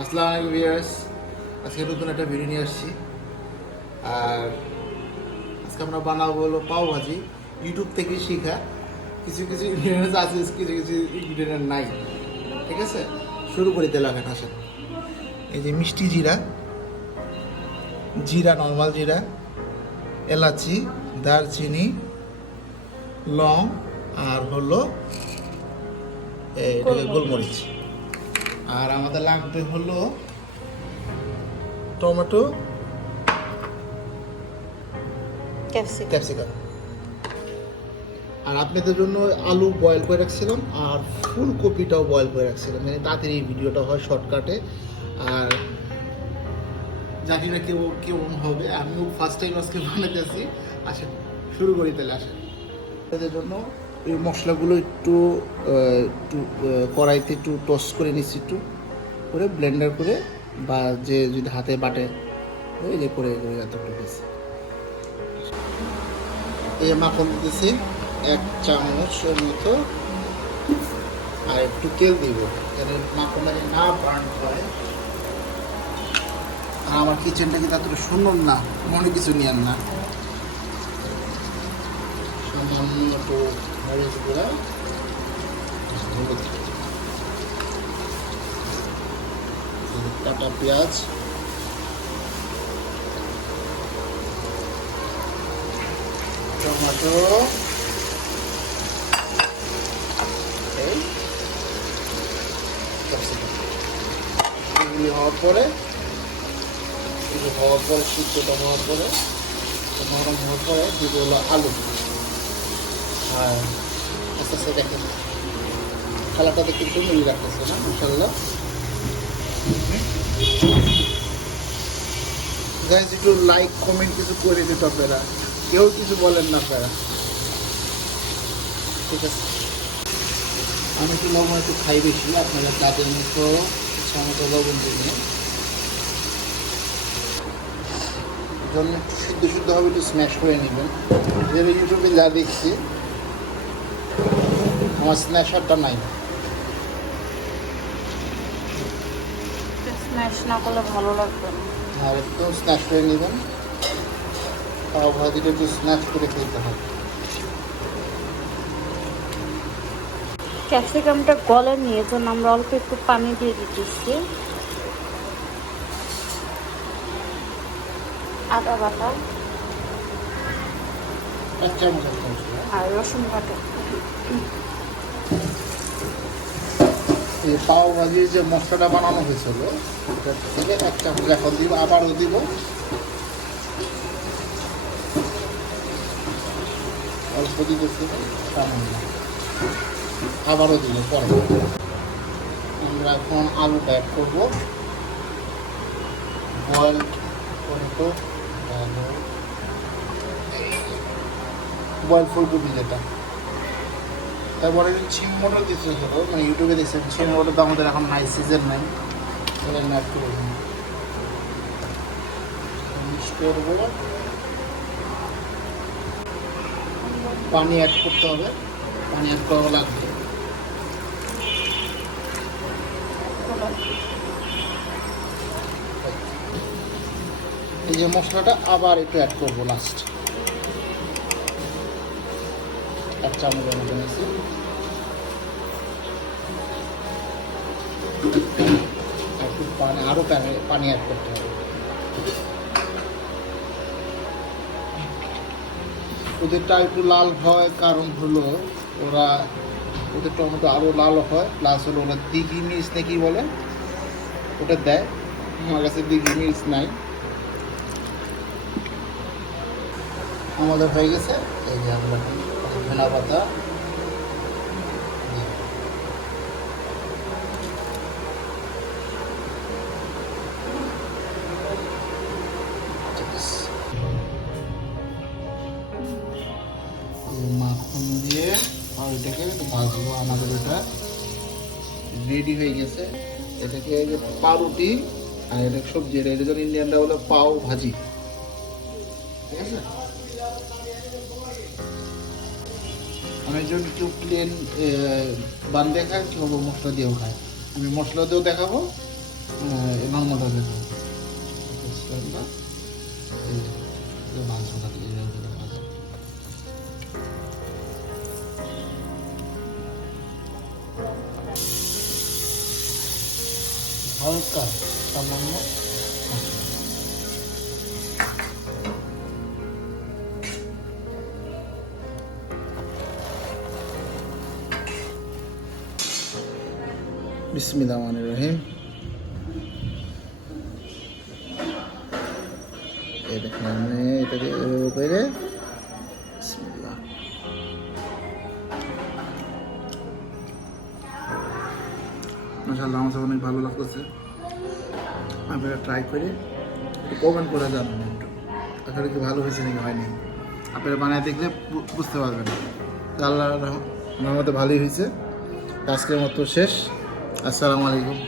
আসসালামু আলাইকুম ভিউয়ার্স, আজকে নতুন একটা ভিডিও নিয়ে আসছি। আর আজকে আমরা বানাবো হলো পাও ভাজি। ইউটিউব থেকে শেখা কিছু কিছু ইনগ্রিডিয়েন্টস আছে, কিছু কিছু ইনগ্রিডিয়েন্ট নাই। ঠিক আছে, শুরু করি তেল আঘাত আসেন। এই যে মিষ্টি জিরা, জিরা নর্মাল জিরা, এলাচি, দারচিনি, লং, আর হলো এটাকে গোলমরিচ। আর আমাদের লাগবে হলো টমেটো, ক্যাপসিকাম। আর আপনাদের জন্য আলু বয়েল করে রাখছিলাম, আর ফুলকপিটাও বয়েল করে রাখছিলাম, মানে তাড়াতাড়ি ভিডিওটা হয় শর্টকাটে। আর জানি না কেমন হবে, আমিও ফার্স্ট টাইম আজকে বানাতেছি। আসেন শুরু করি তাহলে। আসেন, এদের জন্য এই মশলাগুলো একটু কড়াইতে একটু টোস্ট করে নিচ্ছি, একটু করে ব্লেন্ডার করে, বা যে যদি হাতে বাটে ওই যে করে এতটুকু বেশি। এই মাখন দিতেছি 1 চামচের মতো, আর একটু তেল দিব যাতে মাখনটা না বার্ন হয়। আর আমার কিচেনটা কিন্তু এতটা সুন্দর না, মনে কিছু নিয়েন না। সামান্য একটু মরিচ গুঁড়া, হলুদ, কাটা পেঁয়াজ, টমেটো, এগুলি হওয়ার পরে সিদ্ধটা হওয়ার পরে নরম হওয়ার পরে দিব হলো আলু। আর আস্তে আস্তে দেখেন খেলাটাতে কিন্তু মিল রাখতেছে না, ইনশাল্লাহ। গাইজ একটু লাইক কমেন্ট কিছু করে দিতে আপনারা, কেউ কিছু বলেন না আপনারা। ঠিক আছে, আমি একটু লবণ একটু খাই বেশি, আপনারা তাদের মতো ইচ্ছা মতো লবণ দিবেন। জন্য শুদ্ধভাবে একটু স্ম্যাশ করে নেবেন। যেটা ইউটিউবে যা দেখছি, আমার স্ম্যাশারটা নাই। স্ম্যাশ না করলে ভালো লাগবে না। আর একটু স্ম্যাশ করে নেবেন। পাও ভাজিটা একটু স্ম্যাশ করে খেতে হবে। ক্যাপসিকামটা গলে নিয়ে জন্য আমরা অল্প একটু পানি দিয়ে দিতেছি। আদা বাটা 1 চামচ আর রসুন বাটা। এই পাও ভাজির যে মশলাটা বানানো হয়েছিল ওটা থেকে 1 চামচ এখন দিব, আবারও দিব। অল্প দিতেছি, সামান্য, আবারও দিব পরে। আমরা এখন আলুটা অ্যাড করবো, বয়েল টমেটো, বয়েল ফুলকপি যেটা। তারপরে ছিম মটর দিতে হলো, মানে ইউটিউবে দেখছেন ছিম মটর তো আমাদের এখন নাই, সিজন নাই, তাহলে অ্যাড করে দিন। মিক্স করবো, পানি অ্যাড করতে হবে, পানি অ্যাড করা লাগবে। এই যে মশলাটা আবার একটু অ্যাড করবো লাস্ট, 1 চামচের মতো নিয়েছি। একটু পানি, আরও পানি অ্যাড করতে হবে। ওদেরটা একটু লাল হয় কারণ হলো ওদের টমেটো আরও লাল হয়, প্লাস হলো ওরা দিঘি মির্চ নাকি বলে ওটা দেয়। আমার কাছে দিঘি মির্চ নাই। আমাদের হয়ে গেছে। এই যে আমরা ধনা পাতা, মাখন দিয়ে আর এটাকে ভাজবো। আমাদের এটা রেডি হয়ে গেছে। এটাকে পাউরুটি আর এটা সবজি, এটা জন্য ইন্ডিয়ানরা বলে পাও ভাজি। ঠিক আছে, আমি যদি একটু প্লেন বান দেখায় কেউ মশলা দিয়েও খায়, আমি মশলা দিয়েও দেখাবো, হালকা সামান্য বিসমিল্লাহির রহমানির রহিম। এই দেখেন আমি এটাকে এভাবে করে বিসমিল্লাহ। মাশাআল্লাহ আমার কাছে অনেক ভালো লাগতেছে। আপনারা ট্রাই করে কমেন্ট করে জানাবেন একটু আসলে কি ভালো হয়েছে নাকি হয়নি। আপনারা বানায় দেখলে বুঝতে পারবেন। আল্লাহর রহমতে ভালোই হয়েছে। আজকের মতো শেষ। আসসালামু আলাইকুম।